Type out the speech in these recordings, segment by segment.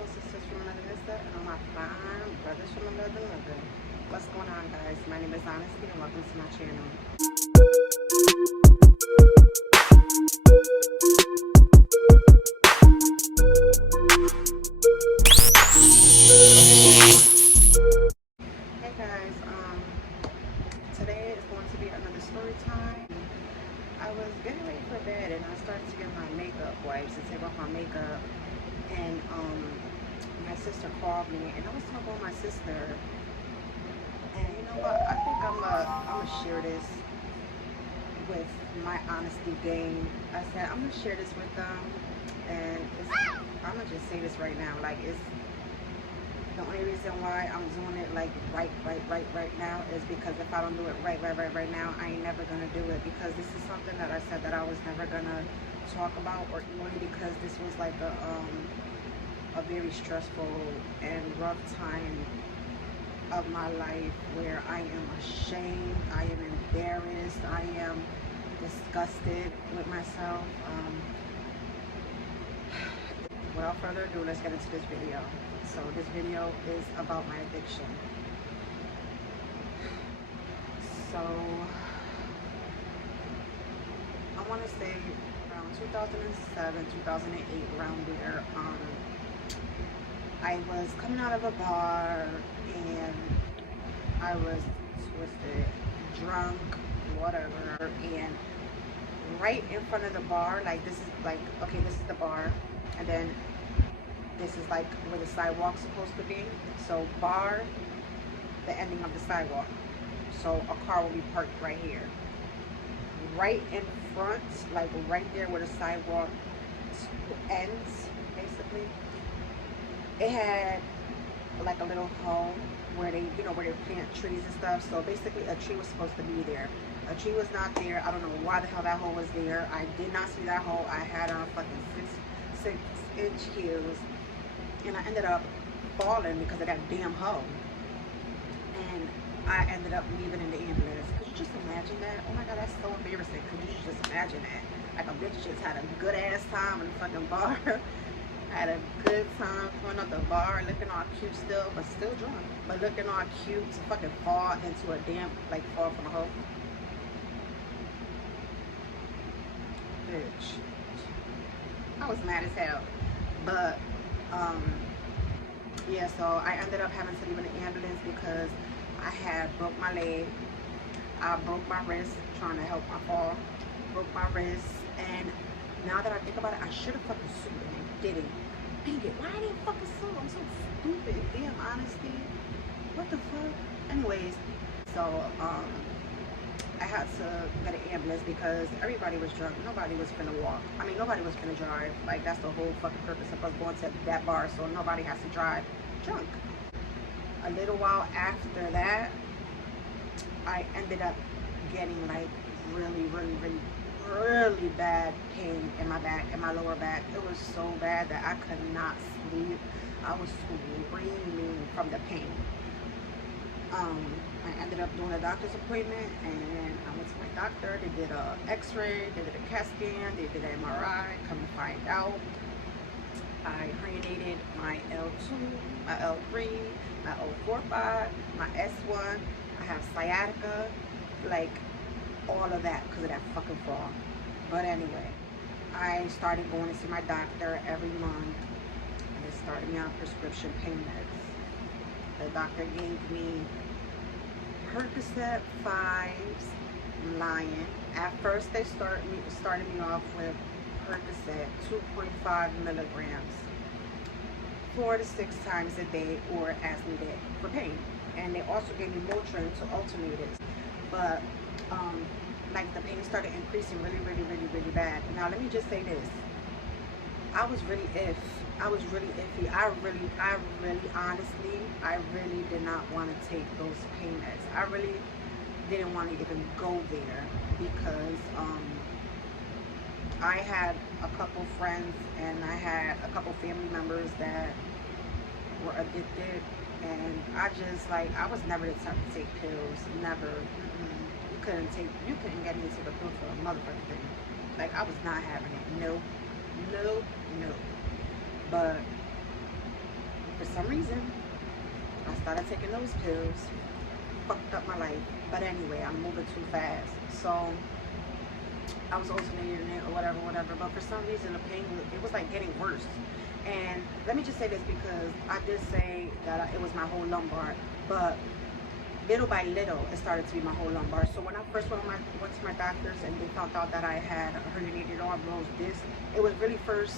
beautiful sisters from another mista and all my fine brothers from another mother. What's going on, guys? My name is Honesty and welcome to my channel. Hey guys, today is going to be another story time. I was getting ready for bed and I started to get my makeup wipes to take off my makeup, and my sister called me and I was talking with my sister, and you know what, I think I'm gonna share this with my honesty game. I said I'm gonna share this with them, and I'm gonna just say this right now, like, it's the only reason why I'm doing it like right now is because if I don't do it right now, I ain't never gonna do it, because this is something that I said that I was never gonna talk about, or only because this was like a very stressful and rough time of my life where I am ashamed, I am embarrassed, I am disgusted with myself. Without further ado, let's get into this video. So this video is about my addiction. So I want to say around 2007, 2008, around there, I was coming out of a bar and I was twisted, drunk, whatever, and right in front of the bar, like, this is like, okay, this is the bar, and then this is like where the sidewalk's supposed to be. So bar, the ending of the sidewalk. So a car will be parked right here. Right in front, like right there where the sidewalk ends, basically, it had like a little home where they, where they plant trees and stuff. So basically a tree was supposed to be there. A tree was not there. I don't know why the hell that hole was there. I did not see that hole. I had on fucking six-inch heels, and I ended up falling because of that damn hole. And I ended up leaving in the ambulance. Could you just imagine that? Oh my god, that's so embarrassing. Could you just imagine that? Like, a bitch just had a good ass time in the fucking bar. I had a good time going up the bar, looking all cute still, but still drunk. But looking all cute to fucking fall into a damn, like, fall from a hole. Bitch. I was mad as hell. But, yeah, so I ended up having to leave in the ambulance because I had broke my leg. I broke my wrist trying to help my fall. Broke my wrist, and now that I think about it, I should have fucking sued and I didn't. Dang it, why I didn't fucking sue? I'm so stupid. Damn honesty. What the fuck? Anyways, so I had to get an ambulance because everybody was drunk. Nobody was finna walk. I mean, nobody was finna drive. Like, that's the whole fucking purpose of us going to that bar, so nobody has to drive drunk. A little while after that, I ended up getting like really bad pain in my back, in my lower back. It was so bad that I could not sleep. I was screaming from the pain. I ended up doing a doctor's appointment, and I went to my doctor. They did a x-ray, they did a CAT scan, they did an MRI. Come to find out, I herniated my L2, my L3, my O45, my S1. I have sciatica, like, all of that because of that fucking fall. But anyway, I started going to see my doctor every month, and they started me on prescription pain meds. The doctor gave me Percocet 5s. I'm lying. At first, they started me off with Percocet 2.5 milligrams 4 to 6 times a day, or as needed, for pain. And they also gave me Motrin to alternate it. But like, the pain started increasing really bad. Now let me just say this. I was really iffy. I really honestly, I really did not want to take those pain meds. I really didn't want to even go there because I had a couple friends and I had a couple family members that were addicted, and I just, like, I was never the type to take pills. Never. You couldn't get me to take a pill for a motherfucking thing. Like, I was not having it. No. But some reason, I started taking those pills. Fucked up my life. But anyway, I'm moving too fast. So I was alternating it or whatever, whatever. But for some reason, the pain, it was like getting worse. And let me just say this, because I did say that it was my whole lumbar. But little by little, it started to be my whole lumbar. So when I first went to my doctors and they found out that I had a herniated arm rose disc, it was really first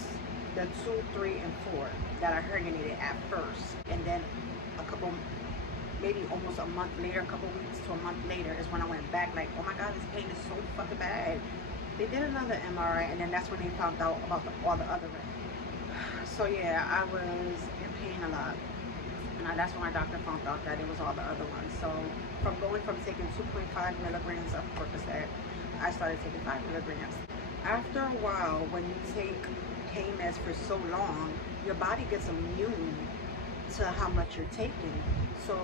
the 2, 3, and 4 that I herniated at first. And then a couple, maybe almost a month later, a couple weeks to a month later is when I went back like, oh my God, this pain is so fucking bad. They did another MRI, and then that's when they found out about all the other. So yeah, I was in pain a lot. And that's when my doctor found out that it was all the other ones. So from going from taking 2.5 milligrams of Percocet, I started taking 5 milligrams. After a while, when you take pain meds for so long, your body gets immune to how much you're taking. So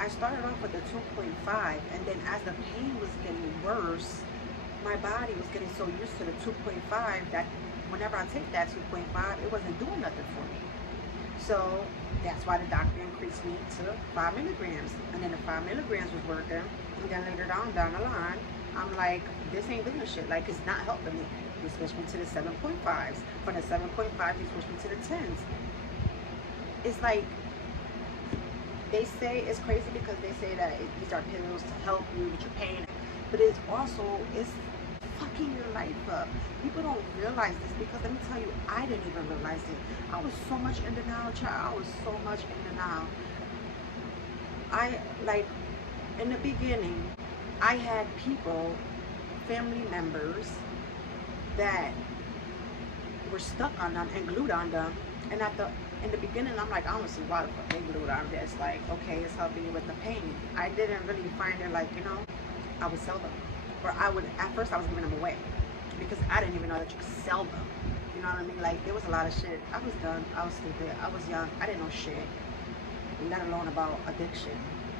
I started off with the 2.5, and then as the pain was getting worse, my body was getting so used to the 2.5 that whenever I take that 2.5, it wasn't doing nothing for me. So that's why the doctor increased me to 5 milligrams. And then the 5 milligrams was working. And then later down the line, I'm like, this ain't doing shit. Like, it's not helping me. They switched me to the 7.5s. From the 7.5, they switched me to the 10s. It's like, they say it's crazy because they say that these are pills to help you with your pain. But it's fucking your life up. People don't realize this, because let me tell you, I didn't even realize it. I was so much in denial, child. I was so much in denial. In the beginning, I had people, family members, that were stuck on them and glued on them. And in the beginning, I'm like, I don't see why the fuck they glued on this. Like, okay, it's helping you with the pain. I didn't really find it, like, I would sell them. Or at first I was giving them away, because I didn't even know that you could sell them. You know what I mean? Like, there was a lot of shit. I was dumb, I was stupid, I was young, I didn't know shit, let alone about addiction.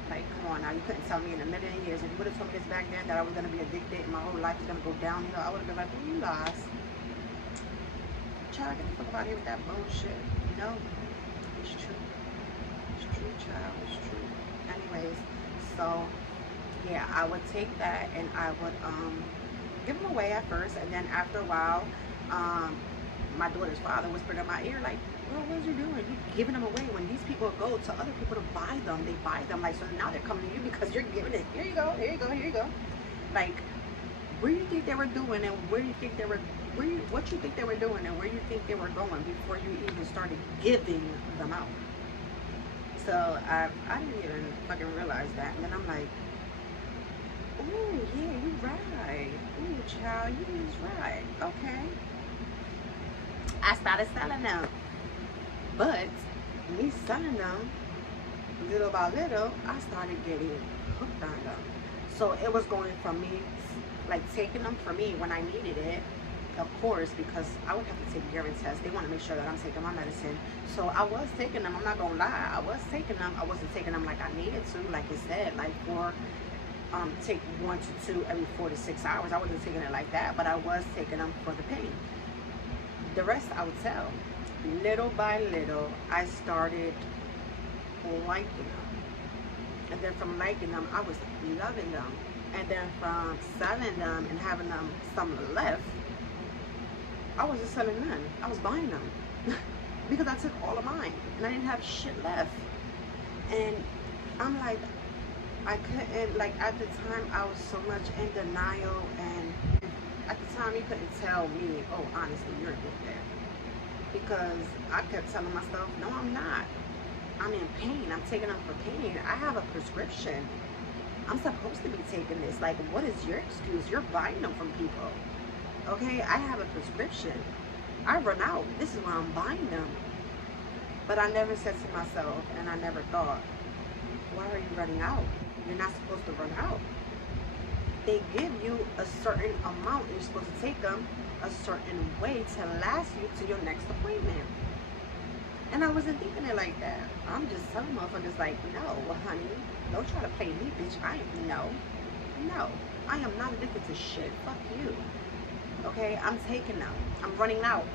Like, come on now, you couldn't tell me in a million years. If you would have told me this back then, that I was gonna be addicted and my whole life was gonna go downhill, I would have been like, oh, you lost. Child, get the fuck out here with that bullshit. No, it's true. It's true, child, it's true. Anyways, so yeah, I would take that and I would give them away at first, and then after a while, my daughter's father whispered in my ear, like, girl, what are you doing? You're giving them away. When these people go to other people to buy them, they buy them. Like, so now they're coming to you because you're giving it. Here you go, here you go, here you go. Like, where you think they were doing, and where you think they were, what you think they were doing, and where you think they were going before you even started giving them out. So I didn't even fucking realize that, and then I'm like, ooh, yeah, you right. Ooh, child, you was right. Okay. I started selling them. But me selling them, little by little, I started getting hooked on them. So it was going from me, like, taking them for me when I needed it, of course, because I would have to take urine tests. They want to make sure that I'm taking my medicine. So I was taking them. I'm not going to lie. I was taking them. I wasn't taking them like I needed to, like it said, like take 1 to 2 every 4 to 6 hours. I wasn't taking it like that, but I was taking them for the pain. The rest I would sell. Little by little, I started liking them, and then from liking them, I was loving them, and then from selling them and having them some left, I wasn't selling none. I was buying them because I took all of mine and I didn't have shit left. And I'm like, I couldn't, like, at the time I was so much in denial, and at the time you couldn't tell me, oh, honestly, you're addicted, because I kept telling myself, no, I'm not. I'm in pain. I'm taking them for pain. I have a prescription. I'm supposed to be taking this. Like, what is your excuse? You're buying them from people. Okay, I have a prescription. I run out. This is why I'm buying them. But I never said to myself, and I never thought, why are you running out? You're not supposed to run out. They give you a certain amount, and you're supposed to take them a certain way to last you to your next appointment. And I wasn't thinking it like that. I'm just telling motherfuckers, like, no, honey, don't try to play me, bitch. No, I am not addicted to shit. Fuck you. Okay, I'm taking them. I'm running out.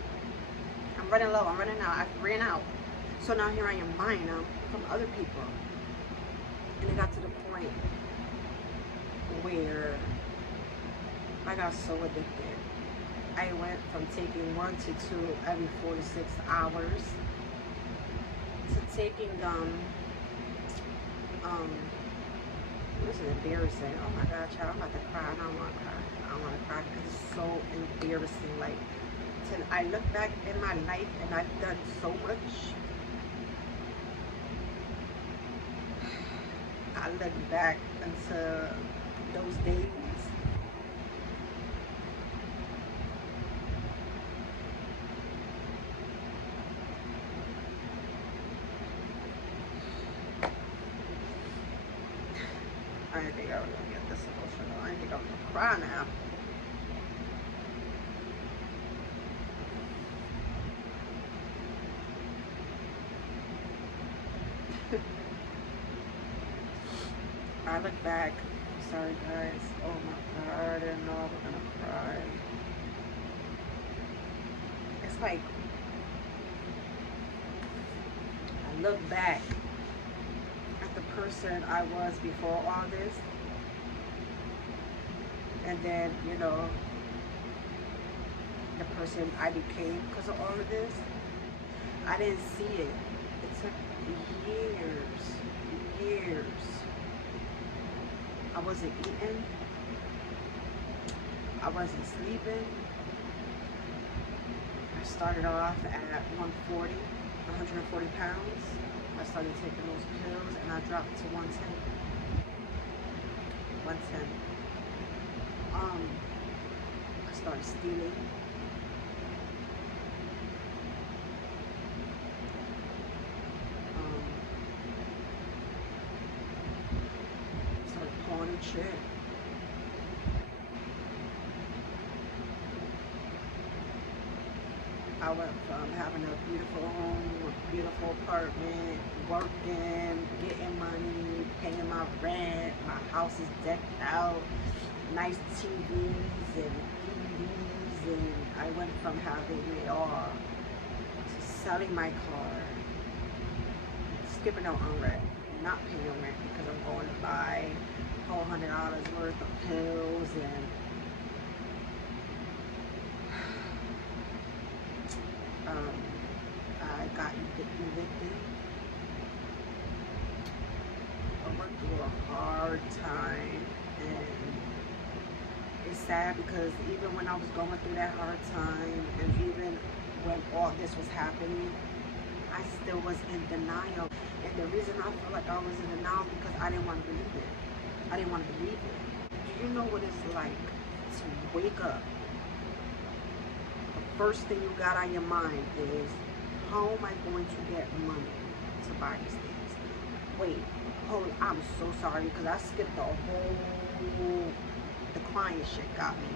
I'm running low. I'm running out. I ran out. So now here I am buying them from other people. And it got to the point where I got so addicted. I went from taking 1 to 2 every 4 to 6 hours to taking this is embarrassing. Oh my God, child, I'm about to cry. I don't want to cry. I don't want to cry because it's so embarrassing. Like, I look back in my life and I've done so much. I look back into those days. I didn't think I was gonna get this emotional. I didn't think I was gonna cry now. I look back. Sorry guys. Oh my God, I didn't know I was gonna cry. It's like I look back at the person I was before all this, and then the person I became because of all of this. I didn't see it. It took years. I wasn't eating. I wasn't sleeping. I started off at 140 pounds. I started taking those pills and I dropped to 110. 110. I started stealing. Started pawning shit. I went from having a beautiful home, a beautiful apartment, working, getting money, paying my rent, my house is decked out, nice TVs and DVDs, and I went from having it all to selling my car, skipping out on rent, not paying rent because I'm going to buy $400 worth of pills and I got evicted. I went through a hard time, and it's sad because even when I was going through that hard time, and even when all this was happening, I still was in denial. And the reason I felt like I was in denial because I didn't want to believe it. I didn't want to believe it. Do you know what it's like to wake up? The first thing you got on your mind is, how am I going to get money to buy these things? Wait, hold, I'm so sorry because I skipped the whole, the client shit got me.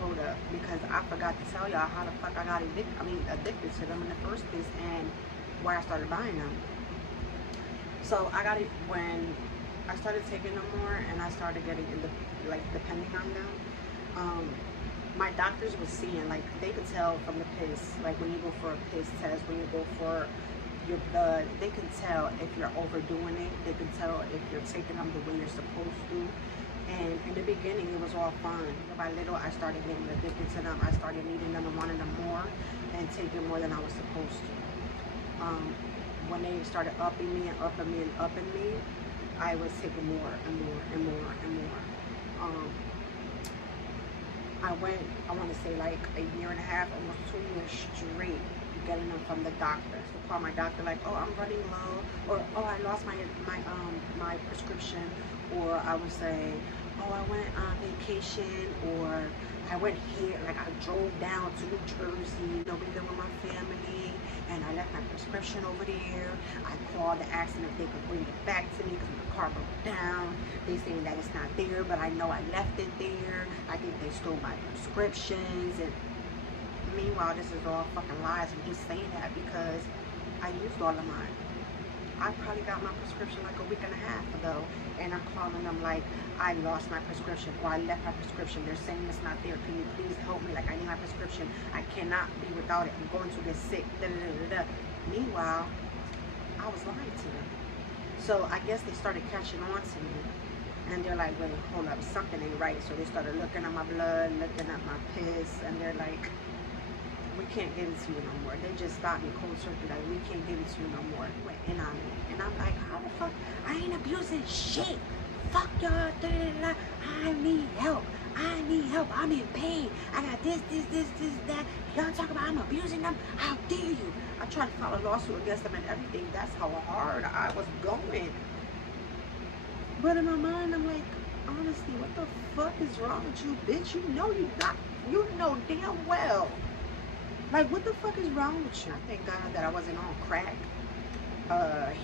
Hold up, because I forgot to tell y'all how the fuck I got addicted to them in the first place and why I started buying them. So I got it when I started taking them more and I started getting depending on them. My doctors was seeing, like, they could tell from the piss, like when you go for a piss test, when you go for your blood, they can tell if you're overdoing it. They can tell if you're taking them the way you're supposed to. And in the beginning, it was all fun. Little by little, I started getting addicted to them. I started needing them and wanting them more and taking more than I was supposed to. When they started upping me and upping me and upping me, I was taking more and more and more and more. I want to say like a year and a half, almost 2 years straight, getting them from the doctor. So call my doctor like, oh, I'm running low, or oh, I lost my prescription, or I would say, oh, I went on vacation, or I went here, like I drove down to New Jersey, we live with my family, and I left my prescription over there. I called to ask them if they could bring it back to me because my car broke down. They saying that it's not there, but I know I left it there. I think they stole my prescriptions, and meanwhile, this is all fucking lies. I'm just saying that because I used all of mine. I probably got my prescription like a week and a half ago, and I'm calling them like, I lost my prescription, or I left my prescription. They're saying it's not there. Can you please help me? Like, I need my prescription. I cannot be without it. I'm going to get sick. Da, da, da, da, da. Meanwhile, I was lying to them. So I guess they started catching on to me. And they're like, wait, hold up, something ain't right. So they started looking at my blood, looking at my piss, and they're like, we can't give it to you no more. They just stopped me cold turkey, like, we can't give it to you no more. They went in on me. And I'm like, how the fuck? I ain't abusing shit. Fuck y'all. Da, da, da, da. I need help. I need help. I'm in pain. I got this, that. Y'all talk about I'm abusing them. How dare you? I tried to file a lawsuit against them and everything. That's how hard I was going. But in my mind, I'm like, honestly, what the fuck is wrong with you, bitch? You know you know damn well. Like, what the fuck is wrong with you? I thank God that I wasn't on crack,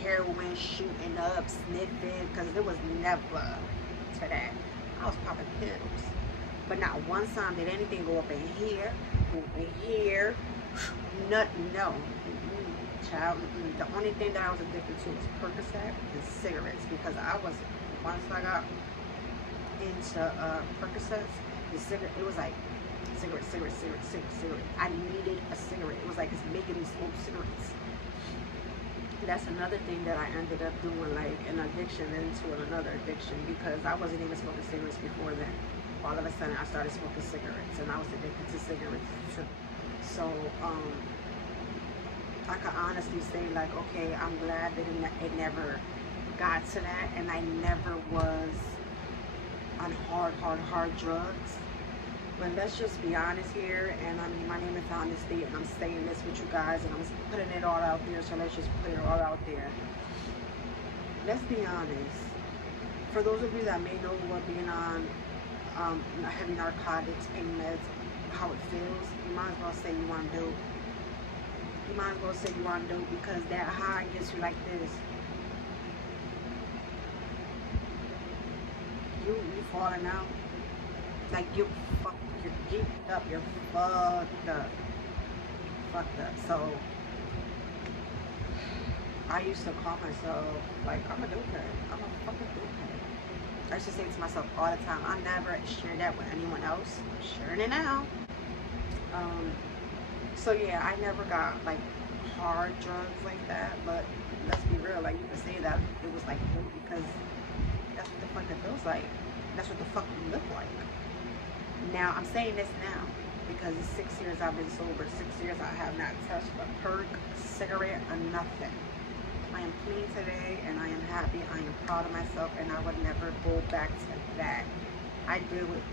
heroin, shooting up, sniffing, because there was never to that. I was popping pills. But not one time did anything go up in here, nothing, no. Child, the only thing that I was addicted to was Percocet and cigarettes, because once I got into Percocets, it was like cigarette. I needed a cigarette. It was like it's making me smoke cigarettes. That's another thing that I ended up doing, like an addiction into another addiction, because I wasn't even smoking cigarettes before then. All of a sudden I started smoking cigarettes, and I was addicted to cigarettes too. So I can honestly say, like, okay, I'm glad that it never got to that, and I never was on hard drugs. But let's just be honest here, and I mean, my name is Honesty, and I'm saying this with you guys, and I'm putting it all out there, so let's just put it all out there. Let's be honest. For those of you that may know what being on heavy narcotics, pain meds, how it feels, you might as well say you want dope. You might as well say you want dope, because that high gets you like this. You falling out. Like, you're geeked up, you're fucked up. So I used to call myself, like, I'm a dopehead. I'm a fucking dopehead. I used to say it to myself all the time. I never shared that with anyone else. I'm sharing it now. So yeah, I never got like hard drugs like that, but let's be real, like, you can say that it was like dope, because that's what the fuck it feels like. That's what the fuck we look like. Now, I'm saying this now because it's 6 years I've been sober. 6 years I have not touched a perk, cigarette, or nothing. I am clean today, and I am happy. I am proud of myself, and I would never go back to that. I deal with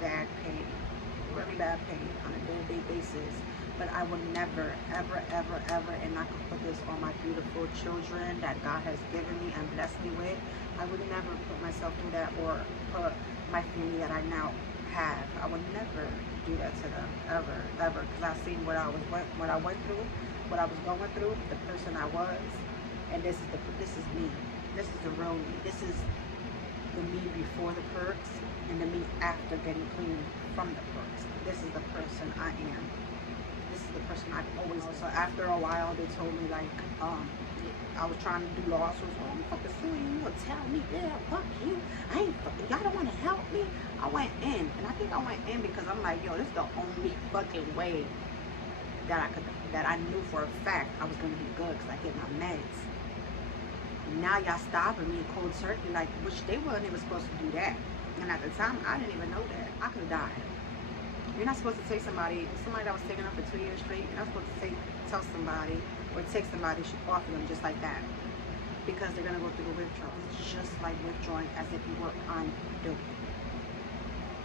bad pain, really bad pain on a day-to-day basis. But I would never, ever, and I could put this on my beautiful children that God has given me and blessed me with. I would never put myself through that, or put my family that I now have. I would never do that to them, ever, because I've seen what I went through, what I was going through, the person I was, and this is me. This is the real me. This is the me before the perks and the me after getting clean from the perks. This is the person I am. This is the person I've always been. So after a while, they told me, like, I was trying to do lawsuits. Oh, I'm fucking suing you. You gonna tell me, yeah, fuck you. I ain't fucking, y'all don't want to help me. I went in, and I think I went in because I'm like, yo, this is the only fucking way that I knew for a fact I was gonna be good, because I get my meds. Now y'all stopping me cold turkey, like, which they weren't even supposed to do that. And at the time, I didn't even know that. I could have died. You're not supposed to take somebody that was taken up for 2 years straight, you're not supposed to tell somebody or take somebody off of them just like that, because they're going to go through the withdrawal. It's just like withdrawing as if you were on dope.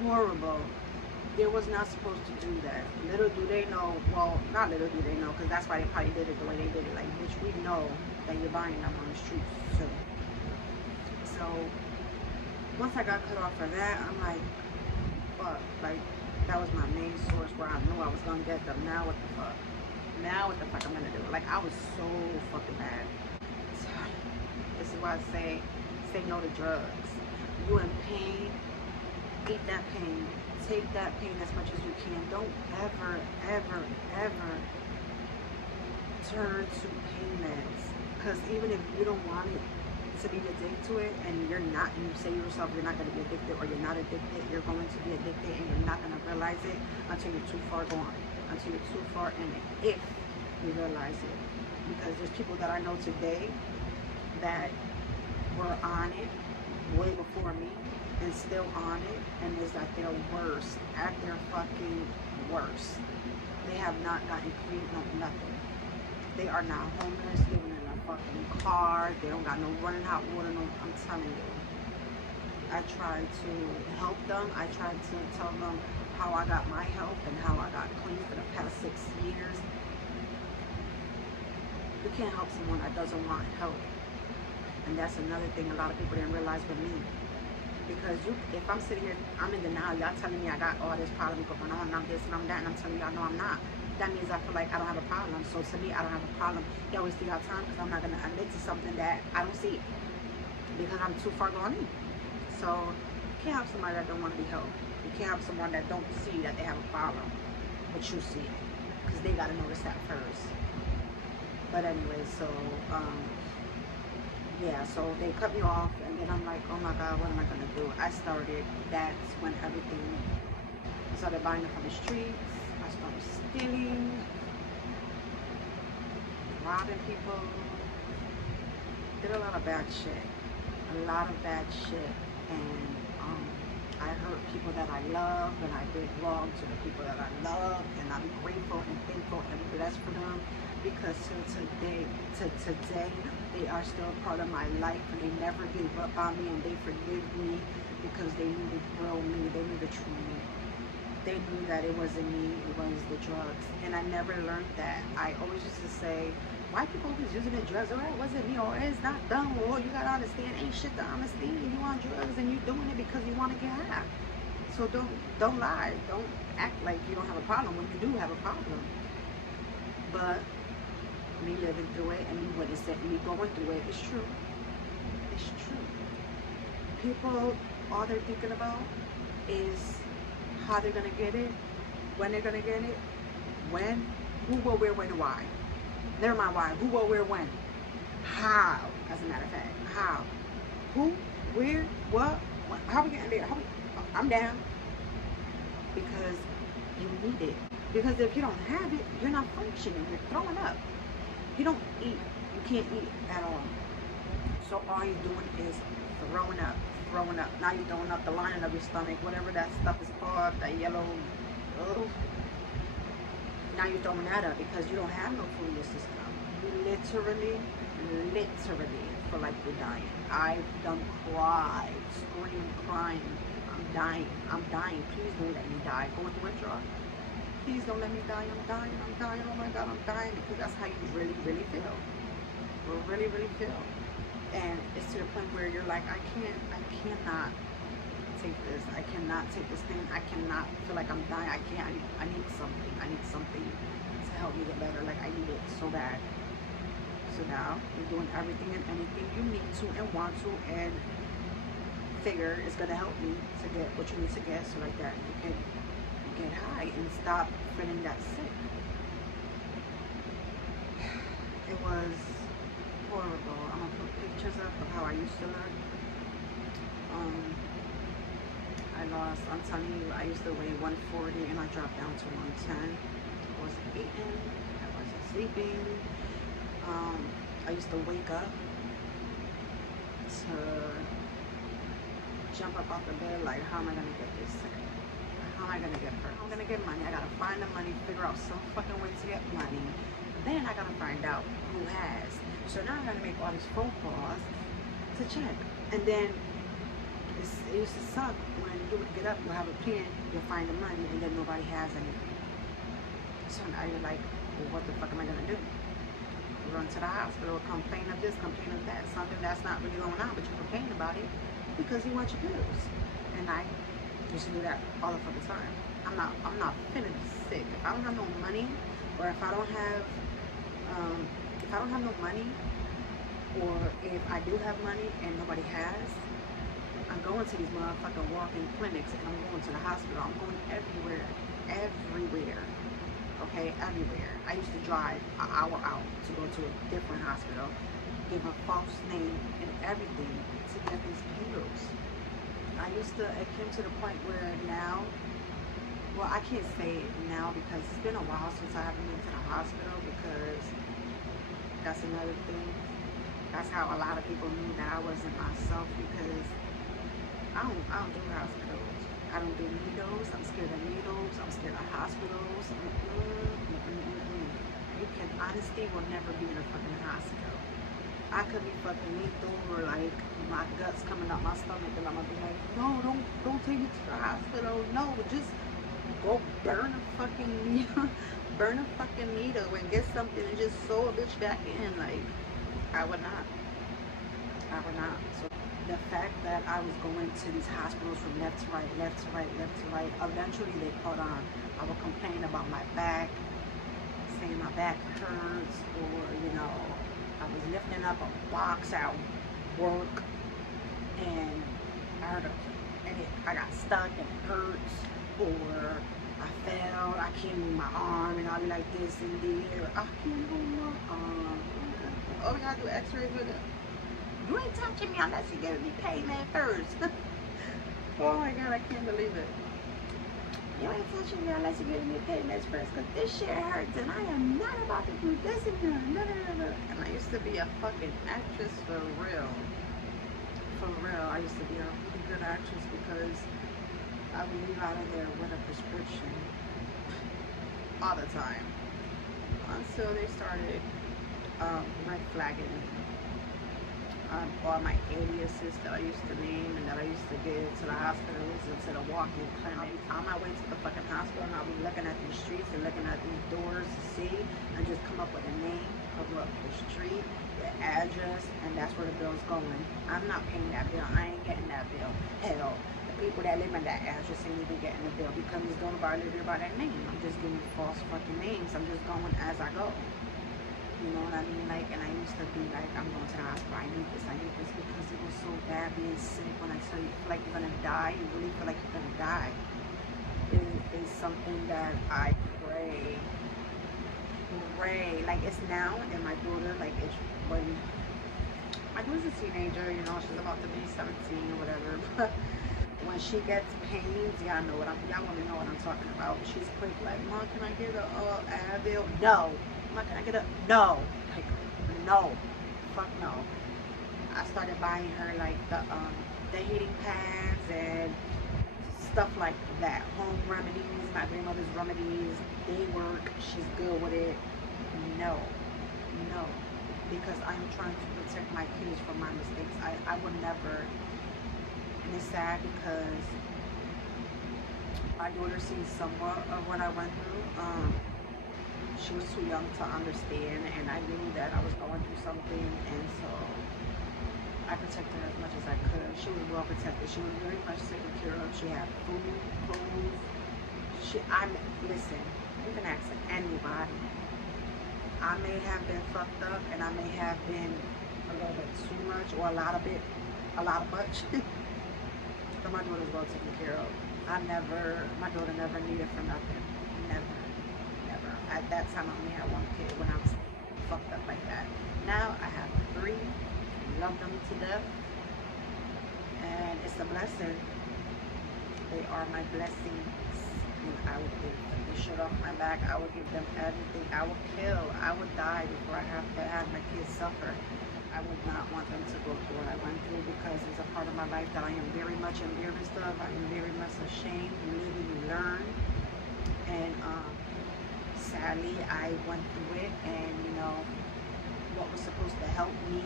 Horrible. They was not supposed to do that. Little do they know, well, not little do they know, because that's why they probably did it the way they did it. Like, bitch, we know that you're buying them on the streets too. So once I got cut off for that, I'm like, fuck, like, that was my main source where I knew I was gonna get them. Now what the fuck? Now what the fuck I'm gonna do? Like, I was so fucking bad. So, this is why I say no to drugs. You in pain, eat that pain. Take that pain as much as you can. Don't ever turn to pain meds. Because even if you don't want it to be addicted to it, and you're not, and you say to yourself you're not going to be addicted, or you're not addicted, you're going to be addicted, and you're not going to realize it until you're too far gone, until you're too far in it. If you realize it, because there's people that I know today that were on it way before me and still on it, and is at their worst, at their fucking worst. They have not gotten clean, no nothing. They are now homeless, living in a fucking car. They don't got no running hot water. No, I'm telling you. I tried to help them. I tried to tell them how I got my help and how I got clean for the past 6 years. You can't help someone that doesn't want help. And that's another thing a lot of people didn't realize with me. Because if I'm sitting here, I'm in denial, y'all telling me I got all this problem going on, and I'm this and I'm that, and I'm telling y'all no, I'm not. That means I feel like I don't have a problem. So to me, I don't have a problem. Y'all waste y'all time because I'm not going to admit to something that I don't see because I'm too far gone in. So you can't have somebody that don't want to be helped. You can't have someone that don't see that they have a problem, but you see it because they got to notice that first. But anyway, so yeah, so they cut me off, and then I'm like, oh my God, what am I gonna do? That's when everything, I started buying it from the streets. I started stealing, robbing people, did a lot of bad shit, and I hurt people that I love, and I did wrong to the people that I love, and I'm grateful and thankful and blessed for them, because today, they are still a part of my life, and they never gave up on me, and they forgive me because they knew to grow me, they knew to true me. They knew that it wasn't me, it was the drugs. And I never learned that. I always used to say, why people always using the drugs? Or it wasn't me, or it's not done. Or you gotta understand, ain't shit to understand. You on drugs and you doing it because you want to get high. So don't lie. Don't act like you don't have a problem when you do have a problem. But me living through it and me witnessing it, me going through it, it's true. It's true. People, all they're thinking about is how they're gonna get it, when they're gonna get it, when, who, what, where, when, why. Never mind why. Who, what, where, when. How, as a matter of fact. How. Who, where, what, when, how we getting there? I'm down. Because you need it. Because if you don't have it, you're not functioning. You're throwing up. You don't eat. You can't eat at all. So all you're doing is throwing up. Now you're throwing up the lining of your stomach, whatever that stuff is called, that yellow. Oh. Now you're throwing that up because you don't have no food in your system. You literally feel like you're dying. I've done cried, screamed, crying. I'm dying. Please don't let me die. Going through withdrawal. Please don't let me die. I'm dying. Oh my God, I'm dying. Because that's how you really feel. Really feel. And it's to the point where you're like, I cannot take this. I cannot take this thing. I cannot feel like I'm dying. I need something. I need something to help me get better. Like, I need it so bad. So now you're doing everything and anything you need to and want to and figure is going to help me to get what you need to get, so like that you can get high and stop feeling that sick. It was horrible. I'm gonna put pictures up of how I used to look. I'm telling you, I used to weigh 140 and I dropped down to 110. I wasn't eating, I wasn't sleeping. I used to wake up to jump up off the bed like, how am I gonna get this sick? How am I gonna get hurt? How am I gonna get money? I gotta find the money, figure out some fucking way to get money. Then I gotta find out who has. So now I gotta make all these phone calls to check. And then it used to suck when you would get up, you'll have a plan, you'll find the money, and then nobody has anything. So now you're like, well, what the fuck am I gonna do? You run to the hospital, complain of this, complain of that, something that's not really going on, but you complain about it because you want your pills. And I used to do that all the fucking time. I'm not feeling sick. If I don't have no money, or if I don't have no money, or if I do have money and nobody has, I'm going to these motherfucking walk-in clinics and I'm going to the hospital. I'm going everywhere. Okay, everywhere. I used to drive an hour out to go to a different hospital, give a false name and everything to get these pills. It came to the point where now, well, I can't say it now because it's been a while since I haven't been to the hospital, because That's another thing. That's how a lot of people knew that I wasn't myself, because I don't do hospitals. I don't do needles. I'm scared of needles. I'm scared of hospitals. You can honesty will never be in a fucking hospital. I could be fucking lethal, or like my guts coming out my stomach, and I'm gonna be like, no, don't take me to the hospital. No, just go burn a fucking needle, burn a fucking needle and get something and just sew a bitch back in. Like, I would not. I would not. So the fact that I was going to these hospitals from left to right, left to right, left to right, eventually they caught on. I would complain about my back, saying my back hurts, or I was lifting up a box at work, and I heard I got stuck and it hurts, or I fell, I can't move my arm, and I'll be like this in the air, I can't move my arm. Oh, we gotta do x-rays with it. You ain't touching me unless you give me payment first. Oh my god, I can't believe it. You ain't touching me unless you give me payments first, because this shit hurts, and I am not about to do this in here. No, no, no, no. And I used to be a fucking actress for real. For real, I used to be a really good actress, because I would leave out of there with a prescription all the time. Until they started red flagging me. All my aliases that I used to name and that I used to give to the hospitals and to the walk-in clinic. On my way to the fucking hospital, and I'll be looking at these streets and looking at these doors to see, and just come up with a name, cover up the street, the address, and that's where the bill's going. I'm not paying that bill. I ain't getting that bill. Hell, the people that live in that address ain't even getting the bill, because it's going by live by that name. I'm just giving false fucking names. I'm just going as I go. You know what I mean? Like, and I used to be like, I'm going to the hospital, I need this, because it was so bad being sick. When I tell you, you feel like you're gonna die, you really feel like you're gonna die. It is something that I pray. Like, it's now, and my daughter, like, it's when my daughter's a teenager, she's about to be 17 or whatever, but when she gets pains, y'all want to know what I'm talking about. She's quick, like, Mom, can I get a Advil? No. Mom, can I get a no? Like, no. Fuck no. I started buying her like the heating pads and stuff like that. Home remedies, my grandmother's remedies, they work. She's good with it. No. Because I'm trying to protect my kids from my mistakes. I would never. And it's sad because my daughter sees somewhat of what I went through. She was too young to understand, and I knew that I was going through something, and so I protected her as much as I could. She was well protected. She was very much taken care of. She had food, clothes. Listen, you can ask anybody. I may have been fucked up, and I may have been a little bit too much, or a lot of much. But my daughter's well taken care of. My daughter never needed for nothing. Never. At that time, I only had one kid when I was fucked up like that. Now I have 3, love them to death, and it's a blessing. They are my blessings, and I would give the shit off my back. I would give them everything. I would kill. I would die before I have to have my kids suffer. I would not want them to go through what I went through, because it's a part of my life that I am very much embarrassed of. I am very much ashamed. You live and you learn, and sadly, I went through it, and what was supposed to help me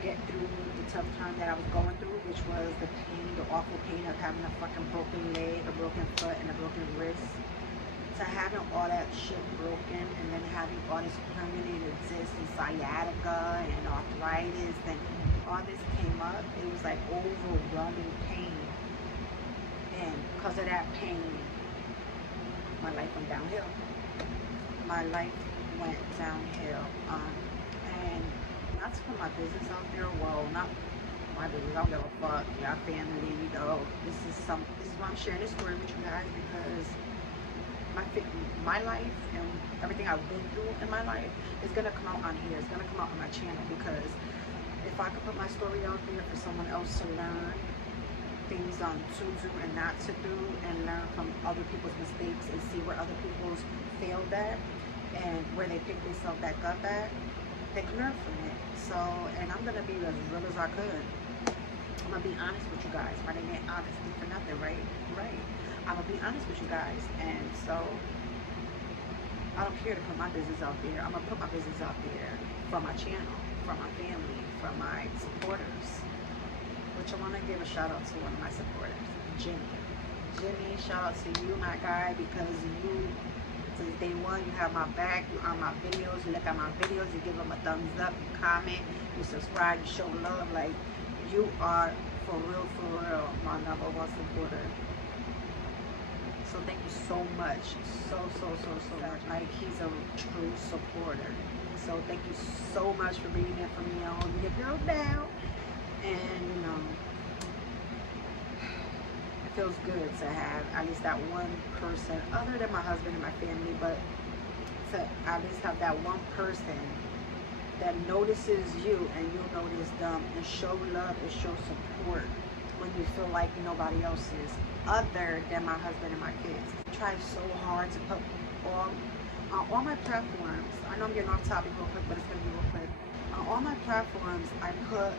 get through the tough time that I was going through, which was the pain, the awful pain of having a fucking broken leg, a broken foot, and a broken wrist, to having all that shit broken, and then having all this permanent existence, sciatica and arthritis, and all this came up. It was like overwhelming pain, and because of that pain, my life went downhill. And not to put my business out there. Well, not my business. I don't give a fuck. Y'all family, This is why I'm sharing this story with you guys, because my life and everything I've been through in my life is gonna come out on here. It's gonna come out on my channel, because if I could put my story out there for someone else to learn things on to do and not to do, and learn from other people's mistakes and see where other people's failed at, and where they pick themselves back up at, they can learn from it. So, and I'm gonna be as real as I could. I'm gonna be honest with you guys. My name ain't honesty for nothing, right? Right. I'm gonna be honest with you guys, and so I don't care to put my business out there. I'm gonna put my business out there for my channel, for my family, for my supporters. Which I want to give a shout out to one of my supporters, Jimmy. Jimmy, shout out to you, my guy, because you, since day one, you have my back. You on my videos. You look at my videos. You give them a thumbs up. You comment. You subscribe. You show love. Like, you are for real, my number one supporter. So thank you so much. So much. Like, he's a true supporter. So thank you so much for being there for me. I'll hold your girl down. And, you know, it feels good to have at least that one person, other than my husband and my family, but to at least have that one person that notices you and you notice them, and show love and show support when you feel like nobody else is, other than my husband and my kids. I try so hard to put all my platforms. I know I'm getting off topic real quick, but it's going to be real quick. On all my platforms, I put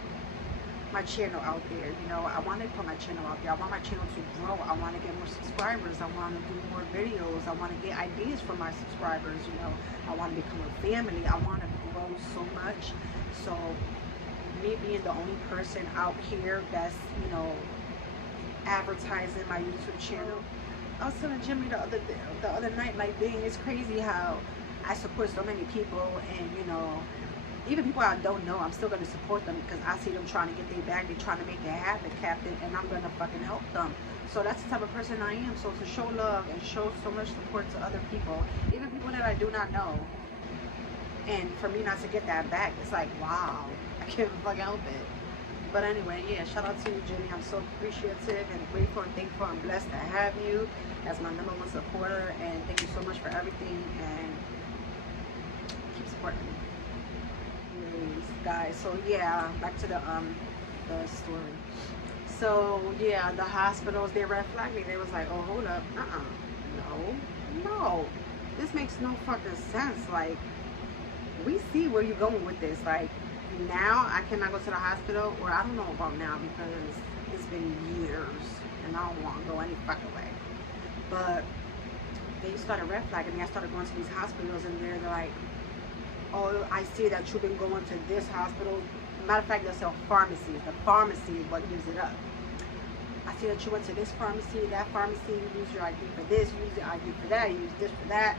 my channel out there. You know, I want to put my channel out there. I want my channel to grow. I want to get more subscribers. I want to do more videos. I want to get ideas from my subscribers. You know, I want to become a family. I want to grow so much. So me being the only person out here that's, you know, advertising my YouTube channel, I was telling Jimmy the other night, like, dang, it's crazy how I support so many people, and, you know, even people I don't know, I'm still going to support them because I see them trying to get their bag, they're trying to make it happen, Captain, and I'm going to fucking help them. So that's the type of person I am. So to show love and show so much support to other people, even people that I do not know, and for me not to get that back, it's like, wow, I can't fucking help it. But anyway, yeah, shout out to you, Jimmy. I'm so appreciative and grateful and thankful. I'm blessed to have you as my number one supporter, and thank you so much for everything, and keep supporting me. Guys, so yeah, back to the story. So yeah, the hospitals, they red flagged me. They was like, oh, hold up, no, this makes no fucking sense. Like, we see where you're going with this. Like, now I cannot go to the hospital, or I don't know about now because it's been years and I don't want to go any fucking way. But they started red flagging me. I started going to these hospitals, and they're like, oh, I see that you've been going to this hospital. Matter of fact, they'll sell pharmacies. The pharmacy is what gives it up. I see that you went to this pharmacy, that pharmacy, you use your ID for this, you use your ID for that, you use this for that.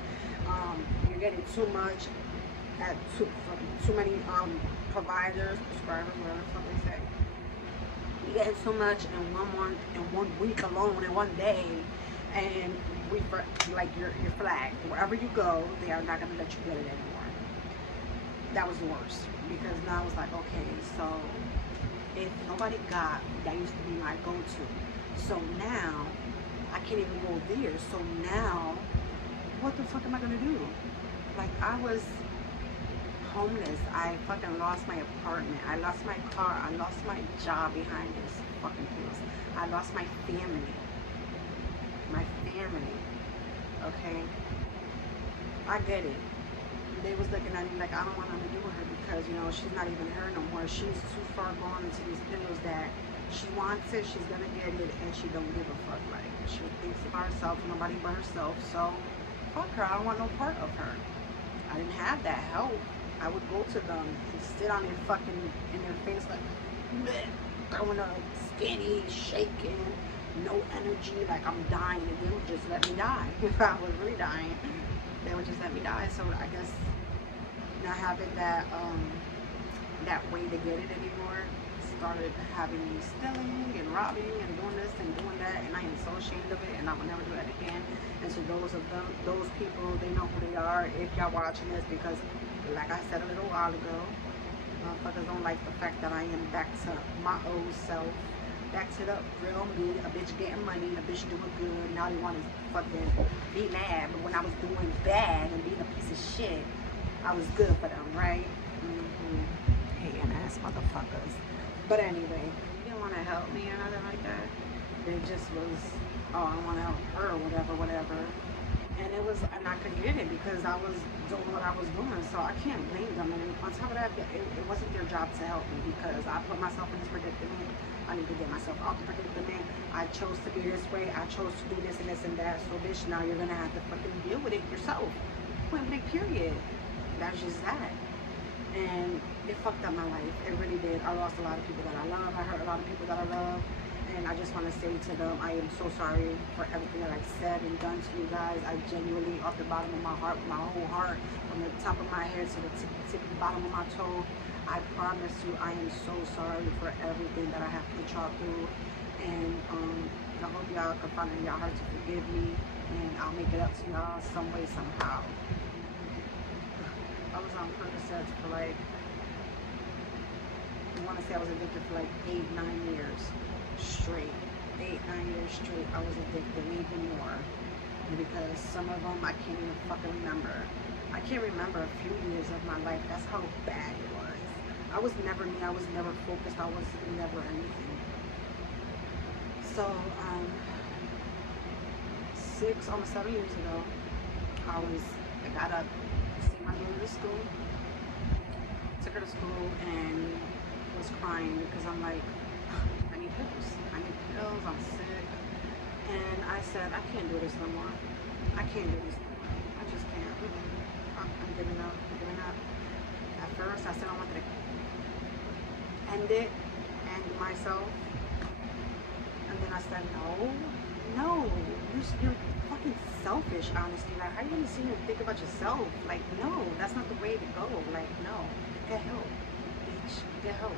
You're getting too much at too many providers, prescribers, whatever the fuck they say. You're getting too much in 1 month, in 1 week alone, in 1 day, and you're flagged. Wherever you go, they are not gonna let you get it anymore. That was the worst, because now it's like, okay, so if nobody got, that used to be my go-to, so now I can't even go there. So now what the fuck am I gonna do? Like, I was homeless. I fucking lost my apartment. I lost my car. I lost my job behind this fucking place. I lost my family. My family. Okay? I get it. They was looking at me like, I don't want nothing to do with her because, you know, she's not even her no more. She's too far gone into these pills that she wants it, she's gonna get it, and she don't give a fuck. Like, she thinks about herself, nobody but herself. So fuck her. I don't want no part of her. I didn't have that help. I would go to them and sit on their fucking, in their face like, bleh, throwing up, skinny, shaking, no energy, like I'm dying, and they would just let me die. If I was really dying, they would just let me die. So I guess not having that that way to get it anymore, started having me stealing and robbing and doing this and doing that, and I am so ashamed of it, and I will never do that again. And to those people, they know who they are if y'all watching this, because like I said a little while ago, motherfuckers don't like the fact that I am back to my old self, back to the real me, a bitch getting money, a bitch doing good. Now they want to fucking be mad, but when I was doing bad and being a piece of shit, I was good for them, right? Hating ass motherfuckers. But anyway, they didn't want to help me or nothing like that. They just was, oh, I want to help her or whatever. And it was, and I could get it because I was doing what I was doing, so I can't blame them. And on top of that, it wasn't their job to help me because I put myself in this predicament. I need to get myself out the predicament. I chose to be this way. I chose to do this and this and that. So, bitch, now you're gonna have to fucking deal with it yourself. Point blank, period. That's just that. And it fucked up my life. It really did. I lost a lot of people that I love. I hurt a lot of people that I love. And I just want to say to them, I am so sorry for everything that I've said and done to you guys. I genuinely, off the bottom of my heart, with my whole heart, from the top of my head to the tip of the bottom of my toe, I promise you, I am so sorry for everything that I have put y'all through. And I hope y'all can find it in y'all heart to forgive me. And I'll make it up to y'all some way, somehow. I was on Percocets for like, I want to say I was addicted for like 8-9 years straight. 8-9 years straight, I was addicted, maybe more. Because some of them I can't even fucking remember. I can't remember a few years of my life. That's how bad it was. I was never me. I was never focused. I was never anything. So, almost 7 years ago, I got up to see my daughter to school. Took her to school and was crying because I'm like, I need pills. I need pills. I'm sick. And I said, I can't do this no more. I can't do this no more. I just can't. I'm giving up. I'm giving up. At first, I said I wanted to end it, end myself. And then I said, no, you're fucking selfish, honestly. Like, how are you gonna sit here and think about yourself? Like, no, that's not the way to go. Like, no, get help, bitch, get help.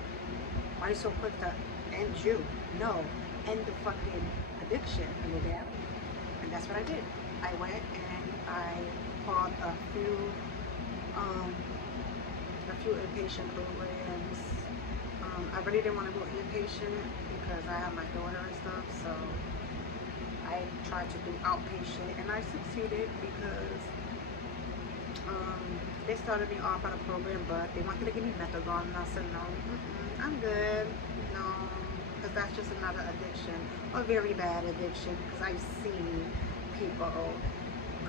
Why are you so quick to end you? No, end the fucking addiction and the gap. And that's what I did. I went and I called a few inpatient programs. I really didn't want to go inpatient because I have my daughter and stuff, so I tried to do outpatient and I succeeded because they started me off on a program, but they wanted to give me methadone and I said no, I'm good, no, because that's just another addiction, a very bad addiction, because I've seen people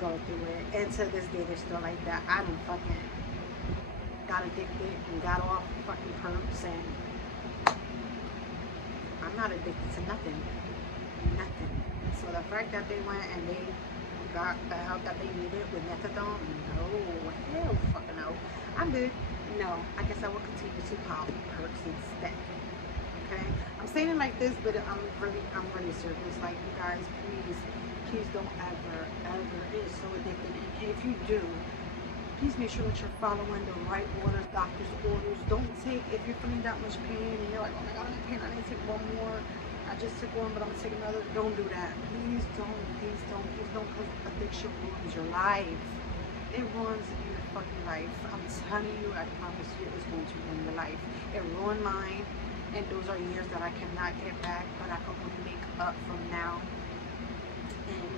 go through it, and to this day they're still like that. I done fucking got addicted and got off fucking perks, and I'm not addicted to nothing. So the fact that they went and they got the help that they needed with methadone, no, hell fucking no. I'm good. No, I guess I will continue to pop perks instead. Okay? I'm saying it like this, but I'm really serious. Like, you guys, please don't ever get so addicted. And if you do, please make sure that you're following the right orders, doctor's orders. Don't take, if you're feeling that much pain and you're like, oh my god, I'm in pain, I need to take one more. I just took one, but I'm gonna take another. Don't do that. Please don't, because addiction ruins your life. It ruins your fucking life. I'm telling you, I promise you, it's going to ruin your life. It ruined mine, and those are years that I cannot get back, but I can only make up from now. And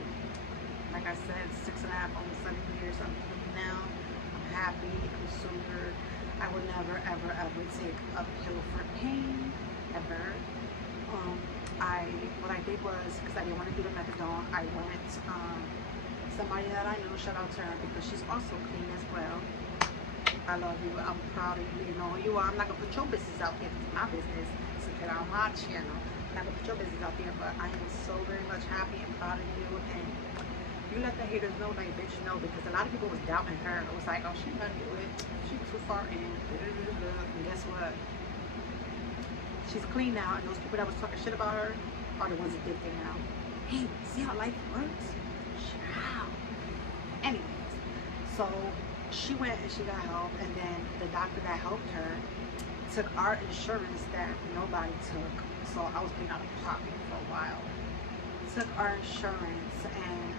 like I said, 6.5, almost 7 years, I'm clean now. I'm happy, I'm sober. I would never, ever take a pill for pain, ever. What I did was, because I didn't want to do the methadone, I went, somebody that I know, shout out to her, because she's also clean as well. I love you, I'm proud of you, you know who you are. I'm not going to put your business out there, it's my business, so get on my channel. I'm not going to put your business out there, but I am so very much happy and proud of you, and you let the haters know, like, bitch, know, because a lot of people was doubting her. It was like, oh, she's not do it, she's too far in, and guess what? She's clean now, and those people that was talking shit about her are the ones addicted now. Hey, see how life works? Wow. Anyways, so she went and she got help, and then the doctor that helped her took our insurance that nobody took, so I was paying out of pocket for a while. Took our insurance, and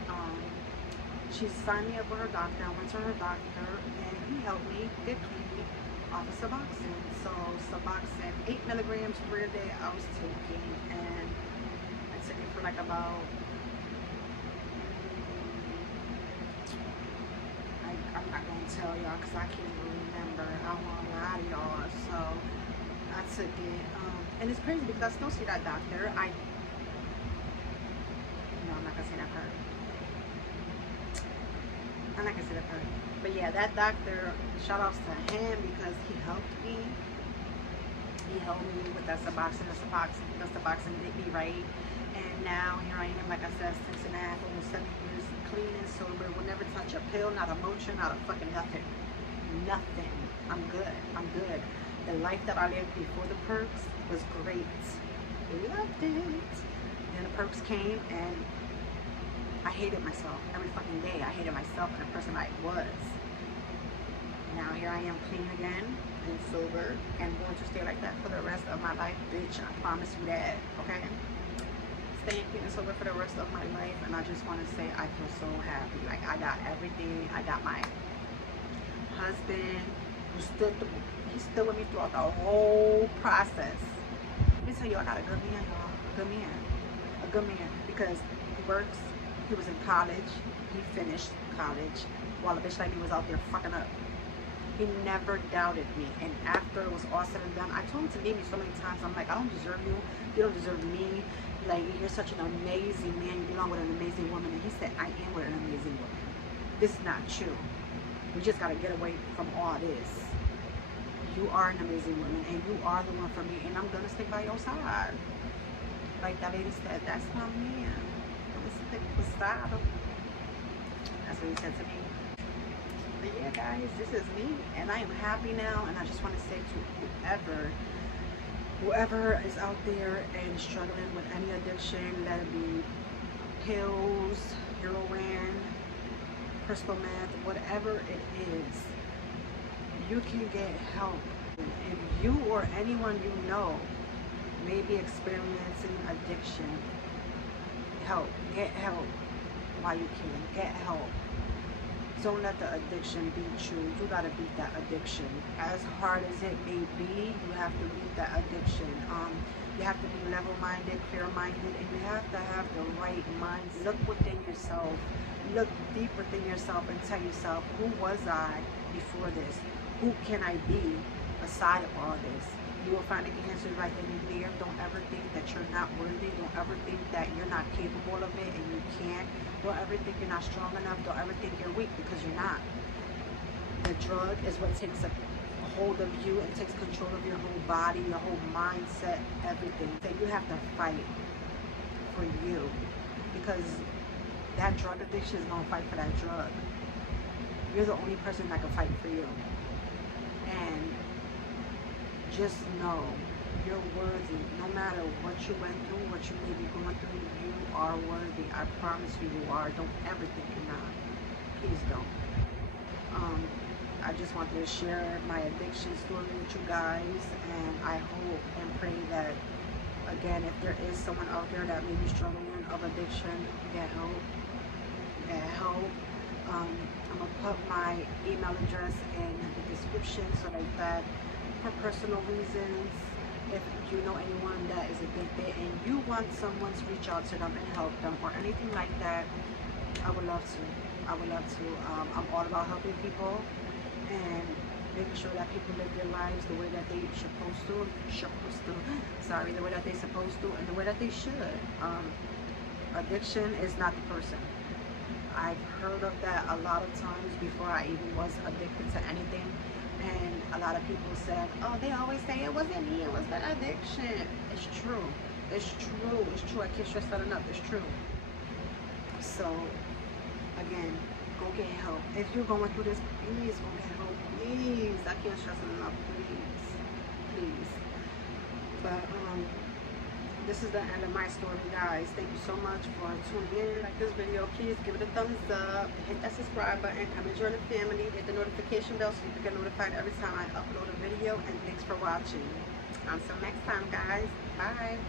she signed me up with her doctor. I went to her doctor, and he helped me get clean off of Suboxone. So Suboxone, 8 milligrams, 3 a day I was taking, and I took it for like about, I'm not going to tell y'all because I can't even remember. I don't want to lie to y'all. So I took it, and it's crazy because I still see that doctor. No, I'm not going to say that part. I'm not gonna say that part. But yeah, that doctor, shout outs to him because he helped me. He helped me with that Suboxone. The Suboxone did me right. And now here I am, like I said, 6.5, almost 7 years, clean and sober. Will never touch a pill, not a motion, not a fucking nothing. Nothing. I'm good. I'm good. The life that I lived before the perks was great. Loved it. Then the perks came and I hated myself every fucking day. I hated myself and the person I was. Now here I am clean again and sober and going to stay like that for the rest of my life. Bitch, I promise you that, okay? Staying clean and sober for the rest of my life, and I just want to say I feel so happy. Like I got everything. I got my husband who he stood with me throughout the whole process. Let me tell you, I got a good man, y'all. Good man. A good man. Because he works, he was in college, he finished college, while a bitch like me was out there fucking up. He never doubted me. And after it was all said and done, I told him to leave me so many times. I'm like, I don't deserve you. You don't deserve me. Like, you're such an amazing man. You belong with an amazing woman. And he said, I am with an amazing woman. This is not true. We just got to get away from all this. You are an amazing woman, and you are the one for me, and I'm going to stick by your side. Like that lady said, that's my man. I'm going to stick beside him. That's what he said to me. But yeah, guys, this is me, and I am happy now, and I just want to say to whoever is out there and struggling with any addiction, let it be pills, heroin, crystal meth, whatever it is, you can get help. If you or anyone you know may be experiencing addiction, get help while you can. Get help. Don't let the addiction beat you. You gotta beat that addiction. As hard as it may be, you have to beat that addiction. You have to be level-minded, clear-minded, and you have to have the right mind. Look within yourself. Look deep within yourself and tell yourself, who was I before this? Who can I be aside of all this? You will find the answers right then and there. Don't ever think that you're not worthy. Don't ever think that you're not capable of it and you can't. Don't ever think you're not strong enough. Don't ever think you're weak, because you're not. The drug is what takes a hold of you and takes control of your whole body, your whole mindset, everything. That you have to fight for you, because that drug addiction is going to fight for that drug. You're the only person that can fight for you. And just know you're worthy. No matter what you went through, what you may be going through, you are worthy. I promise you, you are. Don't ever think you're not. Please don't. I just wanted to share my addiction story with you guys, and I hope and pray that, again, if there is someone out there that may be struggling of addiction, get help. Get help. I'm going to put my email address in the description so that for personal reasons, if you know anyone that is addicted and you want someone to reach out to them and help them or anything like that, I would love to. I would love to. I'm all about helping people and making sure that people live their lives the way that they supposed to, the way that they're supposed to, and the way that they should. Addiction is not the person. I've heard of that a lot of times before I even was addicted to anything, and a lot of people said, oh, they always say it wasn't me, it was the addiction. It's true. It's true. It's true. I can't stress that enough. It's true. So, again, go get help. If you're going through this, please go get help. Please. I can't stress it enough. Please. Please. But, this is the end of my story, guys. Thank you so much for tuning in. Like this video, please give it a thumbs up, hit that subscribe button, come and join the family, hit the notification bell so you can get notified every time I upload a video, and thanks for watching. Until next time, guys. Bye.